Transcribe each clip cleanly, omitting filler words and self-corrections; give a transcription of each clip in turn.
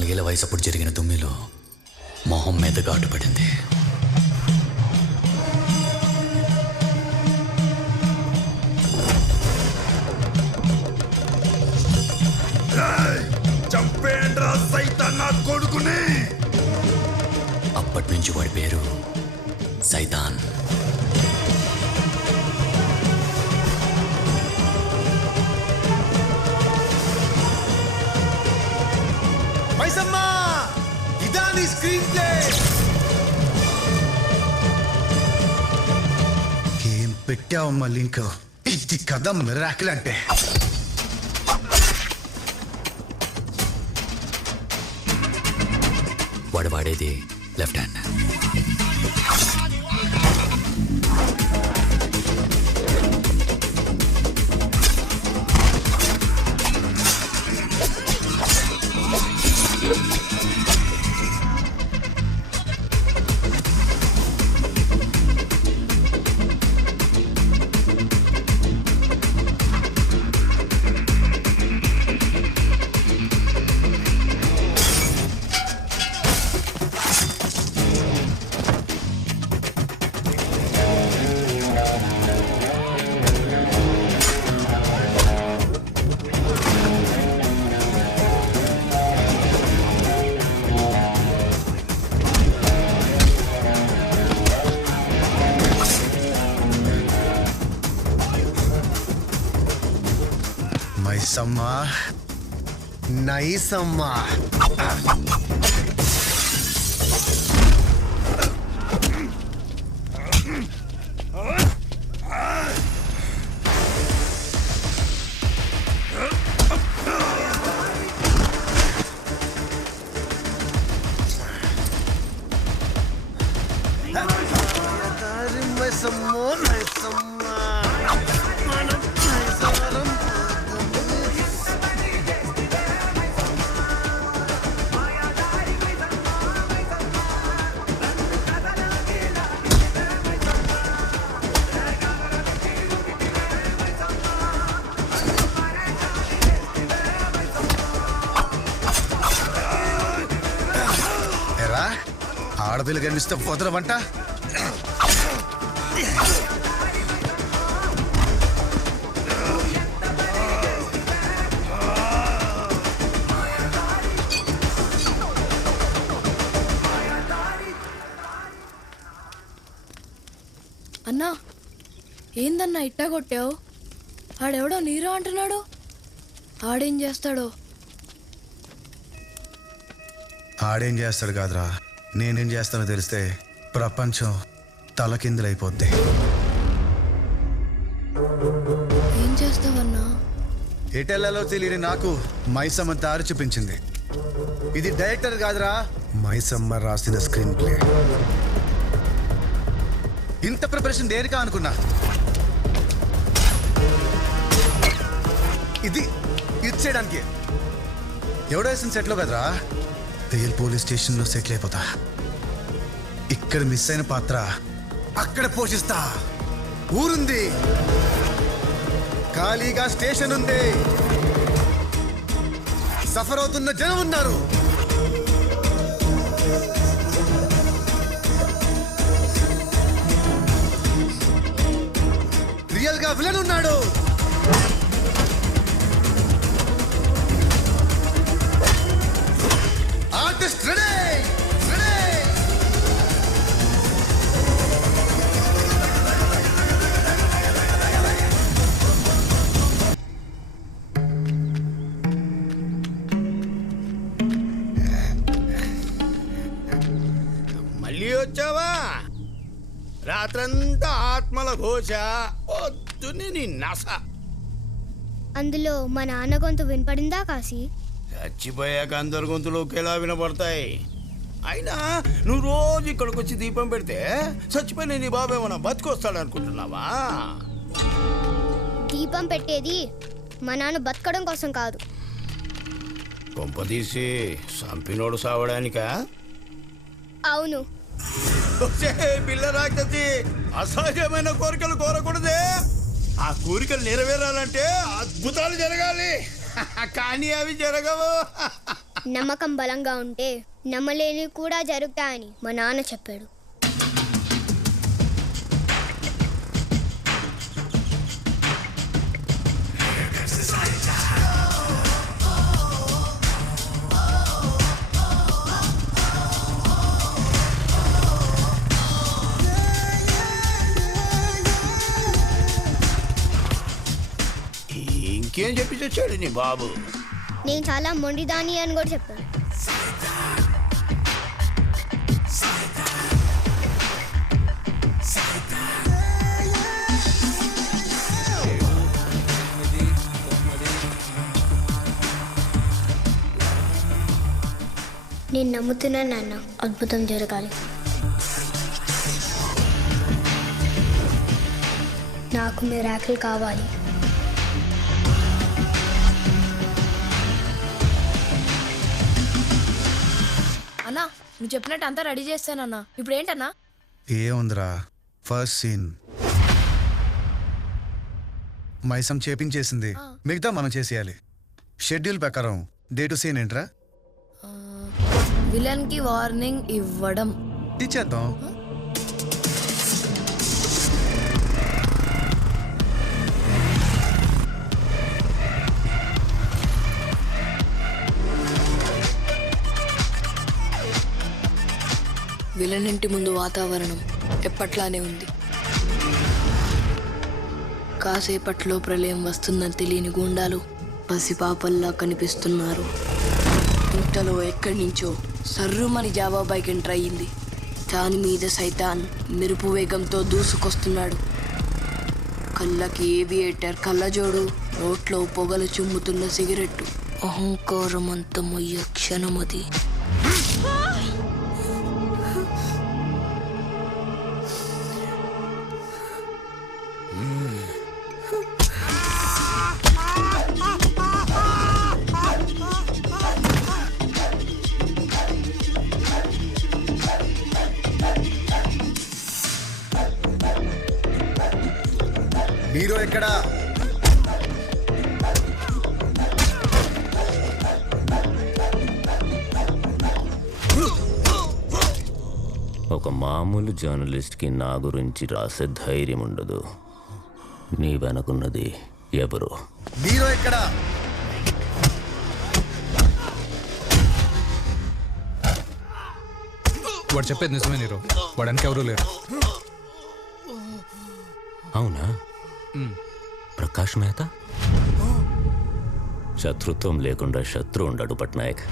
14 ఏళ్ల వయసప్పుడు జరిగిన తుమ్మిలో మొహం మీద ఘాటు పడింది. చంపేండ్రా సైతాన్ నా కొడుకుని. అప్పటి నుంచి వాడి పేరు సైతాన్. మైసమ్మా, ఇదా నీ స్క్రీన్ ప్లే? ఏం పెట్టావమ్మా లింక్? ఇది కథ మిరాకిల్ అంటే. వాడు వాడేది లెఫ్ట్ హ్యాండ్. మైసమ్మా, నైసమ్మా. ఎరా, ఆడపిల్ల కనిపిస్తే వదలవంట. అన్నా, ఏందన్నా ఇట్టా కొట్టావు? ఆడెవడో నీరు అంటున్నాడు. ఆడేం చేస్తాడో? ఆడేం చేస్తాడు కాదురా, నేనేం చేస్తానో తెలిస్తే ప్రపంచం తలకిందులైపోద్ది. ఏం చేస్తావన్నా? ఎటెల్లలో తెలియని నాకు మైసమ్మ దారి చూపించింది. ఇది డైరెక్టర్ కాదురా, మైసమ్మ రాసిన స్క్రీన్ ప్లే. ఇంత ప్రిపరేషన్ దేనికా అనుకున్నా. ఇది ఇచ్చేయడానికి. ఎవడో వేసిన సెట్లో కదరా, రియల్ పోలీస్ స్టేషన్లో సెటిల్ అయిపోతా. ఇక్కడ మిస్ అయిన పాత్ర అక్కడ పోషిస్తా. ఊరుంది, ఖాళీగా స్టేషన్ ఉంది, సఫర్ అవుతున్న జనం ఉన్నారు. రియల్ గా విలన్ ఉన్నాడు. Artist ready. మళ్ళీ వచ్చావా? రాత్రంతా ఆత్మల ఘోష, పొద్దున్నే నీ నస. అందులో మా నాన్న గొంతు వినపడిందా కాశీ? చచ్చిపోయాక అందరి గొంతులు ఒకేలా వినపడతాయి. అయినా నువ్వు రోజు ఇక్కడికి వచ్చి దీపం పెడితే చచ్చిపోయిన నీ బాబు ఏమన్నా బతికొస్తాడనుకుంటున్నావా? దీపం పెట్టేది మా నాన్న బతకడం కోసం కాదు. కొంపదీసి సంపినోడు సావడానికా? అవును. పిల్ల రాక్షసి, అసహజమైన కోరికలు కోరకూడదే. ఆ కోరికలు నెరవేరాలంటే అద్భుతాలు జరగాలి. కానీ అవి జరగవు. నమ్మకం బలంగా ఉంటే నమ్మలేని కూడా జరుగుతాయని మా నాన్న చెప్పాడు. ఇంకేం చెప్పి తెచ్చాడు నీ బాబు? నేను చాలా మొండిదాని అని కూడా చెప్పాను. నేను నమ్ముతున్నాను నాన్న, అద్భుతం జరగాలి. నాకు మిరాకిల్ కావాలి. అన్నా నువ్వు చెప్పినట్టు అంతా రెడీ చేస్తానన్నా. ఇప్పుడు ఏంటన్నా? ఏముందిరా, ఫస్ట్ సీన్ మైసం చేపించేసింది, మిగతా మనం చేసేయాలి. షెడ్యూల్ ప్రకారం డేటు సీన్ ఏంట్రా? విలన్ కి వార్నింగ్ ఇవ్వడం. ఇచ్చేద్దాం. విలన్ ఇంటి ముందు వాతావరణం ఎప్పట్లానే ఉంది. కాసేపట్లో ప్రళయం వస్తుందని తెలియని గూండాలు పసిపాపల్లా కనిపిస్తున్నారు. ఇంతలో ఎక్కడి నుంచో సర్రుమని జావా బైక్ ఎంటర్ అయ్యింది. దాని మీద సైతాన్ మెరుపు వేగంతో దూసుకొస్తున్నాడు. కళ్ళకి ఏవియేటర్ కళ్ళజోడు, నోట్లో పొగలు చుమ్ముతున్న సిగరెట్టు. అహంకారం అంతమయ్యే క్షణమది. హీరో ఎక్కడా? ఒక మామూలు జర్నలిస్ట్కి నా గురించి రాసే ధైర్యం ఉండదు. నీ వెనకున్నది ఎవరు? హీరో ఎక్కడా? వాడు చెప్పేది నిజమే నీరు. వాడు వెనకెవరూ లేరు. అవునా? ప్రకాష్ మెహతా? శత్రుత్వం లేకుండా శత్రు ఉండడు పట్నాయక్.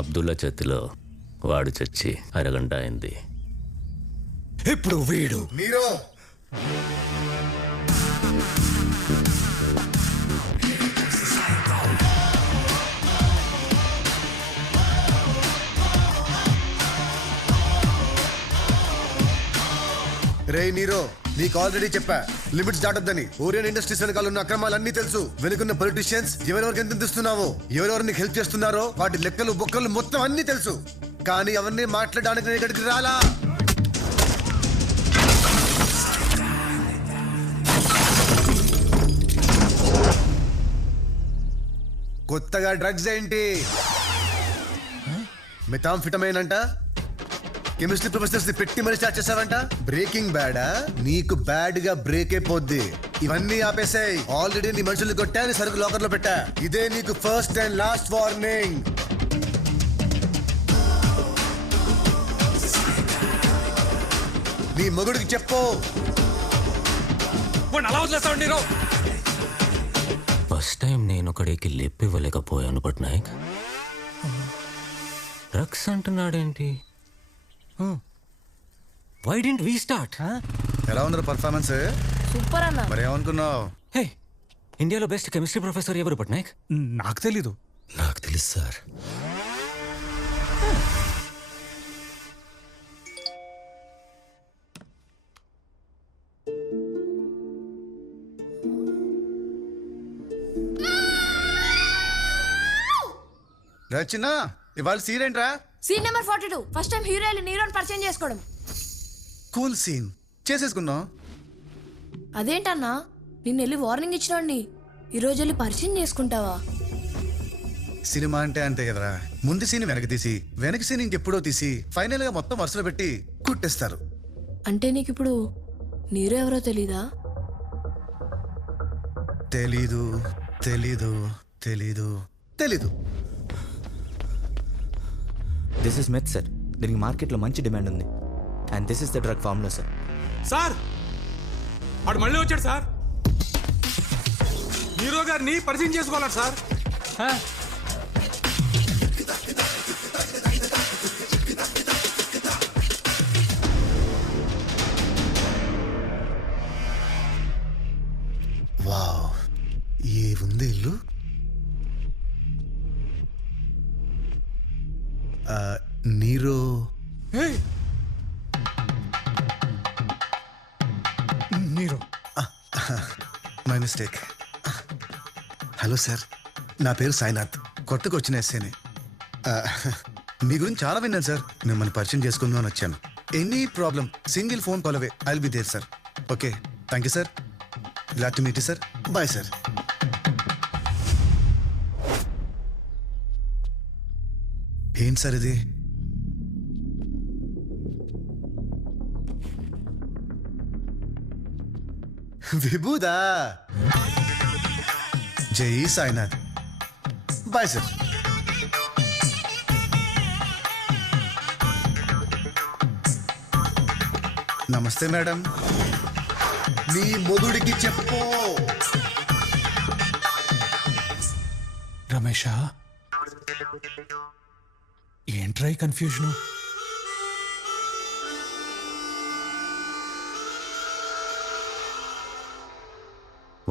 అబ్దుల్లా చేతిలో వాడు చచ్చి అరగంట అయింది. ఇప్పుడు వీడు హీరో. రే నీరో, నీకు ఆల్రెడీ చెప్పా లిమిట్స్ దాటొద్దని. ఓరియన్ ఇండస్ట్రీస్ వెనకాల ఉన్న అక్రమాలన్నీ తెలుసు. వెనుకున్న పొలిటీషియన్స్ ఎవరెవరికి ఎంత ఇస్తున్నావో, ఎవరెవరిని హెల్ప్ చేస్తున్నారో వాటి లెక్కలు బొక్కలు మొత్తం అన్ని తెలుసు. కానీ అవన్నీ మాట్లాడడానికి నేను ఇక్కడికి రాలా. కొత్తగా డ్రగ్స్ ఏంటి? మెథాంఫిటమైన్ అంట. కెమిస్ట్రీ ప్రొఫెసర్స్ పెట్టి మరి స్టార్ట్ చేసావంట. బ్రేకింగ్ బ్యాడా? నీకు బ్యాడ్ గా బ్రేక్ అయిపోద్ది. ఇవన్నీ ఆపేసాయి. ఆల్రెడీ నీ మనుషులు కొట్టా, నీ సరుకు లాకర్ లో పెట్టా. ఇదే నీకు ఫస్ట్ అండ్ లాస్ట్ వార్నింగ్. నీ మొగుడికి చెప్పు. ఫస్ట్ టైం నేను ఒకడికి లేపివ్వలేకపోయాను పట్నాయక్. డ్రగ్స్ అంటున్నాడేంటి? Why didn't we start? ఎలా ఉందిరా పర్ఫార్మెన్స్? సూపర్ అన్న. మరి ఏమనుకున్నావు? హే, ఇండియాలో బెస్ట్ కెమిస్ట్రీ ప్రొఫెసర్ ఎవరు పట్నాయక్? నాకు తెలీదు. నాకు తెలుసు సార్. రచన, ఇవాళ సీన్ ఏంట్రా? Scene number 42. First time hero నీరోని పరిచయం చేసుకోవడం. కూల్ సీన్ చేసేసుకున్నాం. అదేంటన్నా నిన్న వెళ్ళి వార్నింగ్ ఇచ్చినండి. ఈరోజు వెళ్ళి పరిచయం చేసుకుంటావా? సినిమా అంటే అంతే కదరా, ముందు సీన్ వెనక తీసి వెనక సీన్ ఇంకెప్పుడో తీసి ఫైనల్ గా మొత్తం వరుసలో పెట్టి కుట్టేస్తారు. అంటే నీకు ఇప్పుడు నీరు ఎవరో తెలీదా? తెలీదు తెలీదు తెలీదు తెలీదు. This is meth sir. దీనికి మార్కెట్లో మంచి డిమాండ్ ఉంది. And this is the drug formula sir. Sir వాడు మళ్ళీ వచ్చాడు సార్. హీరో గారిని పరిచయం చేసుకోవాలంట సార్. వావ్, ఏ ఉంది ఇల్లు? నీరో నీరు మై మిస్టేక్. హలో సార్, నా పేరు సాయినాథ్, కొత్తగా వచ్చిన ఎస్ఏని. మీ గురించి చాలా విన్నాను సార్, మిమ్మల్ని పరిచయం చేసుకుందామని వచ్చాను. Any problem single phone call away, I will be there sir. Okay, thank you sir. Glad to meet you sir. Bye sir. ఏంటి సార్ ఇది? విభూదా. జై సాయినాథ్. Bye sir. నమస్తే మేడం. నీ మొగుడికి చెప్పు. రమేషా, ఏంట్రా ఈ కన్ఫ్యూజను?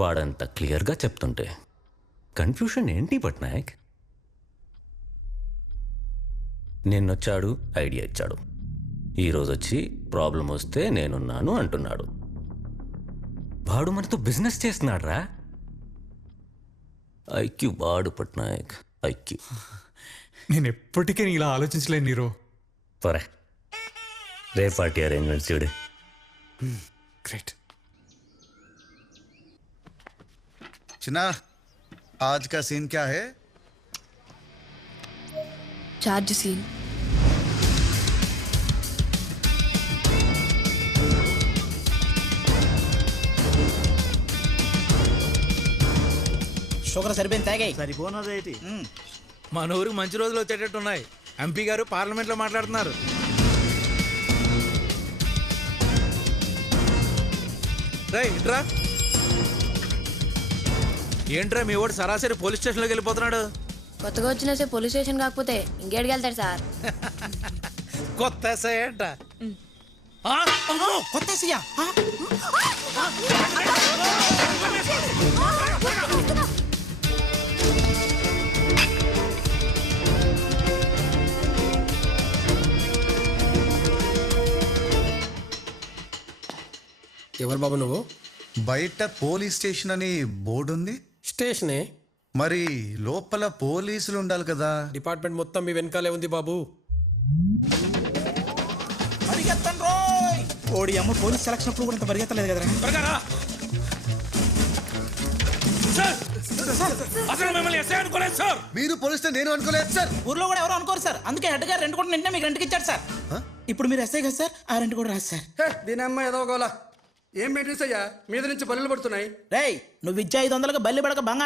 వాడంత క్లియర్గా చెప్తుంటే కన్ఫ్యూషన్ ఏంటి పట్నాయక్? నిన్నొచ్చాడు, ఐడియా ఇచ్చాడు. ఈరోజు వచ్చి ప్రాబ్లం వస్తే నేనున్నాను అంటున్నాడు. వాడు మనతో బిజినెస్ చేస్తున్నాడు రా. ఐక్యూ వాడు పట్నాయక్, ఐక్యూ. నేను ఎప్పటికీ ఇలా ఆలోచించలేను నీరు. పరే రే పార్టీ అరేంజ్మెంట్స్ చూడు. గ్రేట్. చిన్నా, आज का सीन क्या है? Charge scene. షుగర్ సరిపోయింది, తాగాయి. సరిపోనదేటి? మన ఊరికి మంచి రోజులు వచ్చేటట్టున్నాయి. ఎంపీ గారు పార్లమెంట్లో మాట్లాడుతున్నారు. రేయ్ ఇట్రా. ఏంట్రా మీ వాడు సరాసరి పోలీస్ స్టేషన్లోకి వెళ్ళిపోతున్నాడు? కొత్తగా వచ్చిన పోలీస్ స్టేషన్ కాకపోతే ఇంకేడికి వెళ్తాడు సార్? కొత్త ఎస్ఐ ఏంట? కొత్త ఎస్ఐయా? ఎవరు బాబు నువ్వు? బయట పోలీస్ స్టేషన్ అని బోర్డు ఉంది. స్టేషనే మరి లోపల పోలీసులు ఉండాలి కదా. డిపార్ట్మెంట్ మొత్తం మీ వెనకాలే ఉంది బాబు. పరిగెత్తండి రోయ్. ఓడి అమ్మ పోలీస్ సెలక్షన్ అప్పుడు కూడా ఇంత పరిగెత్తలేదు కదరా. అసలు మిమ్మల్ని ఎస్ఐ అనుకోలేదు సార్. మీరు పోలీస్ నేను అనుకోలేదు సార్. ఊర్లో కూడా ఎవరు అనుకోరు సార్. అందుకే హెడ్ గారు రెంట్ కూడా నిన్నే మీకు రెంట్కి ఇచ్చాడు సార్. ఇప్పుడు మీరు ఎస్ఐ కదా సార్, ఆ రెంట్ కూడా రాదు సార్. దీని అమ్మ ఏదో గోలా. ఏం మెయింటెన్స్ అయ్యా, మీద నుంచి బల్లులు పడుతున్నాయి. రేయ్, నువ్వు ఇచ్చే 500కి బల్లి పడక బంగారం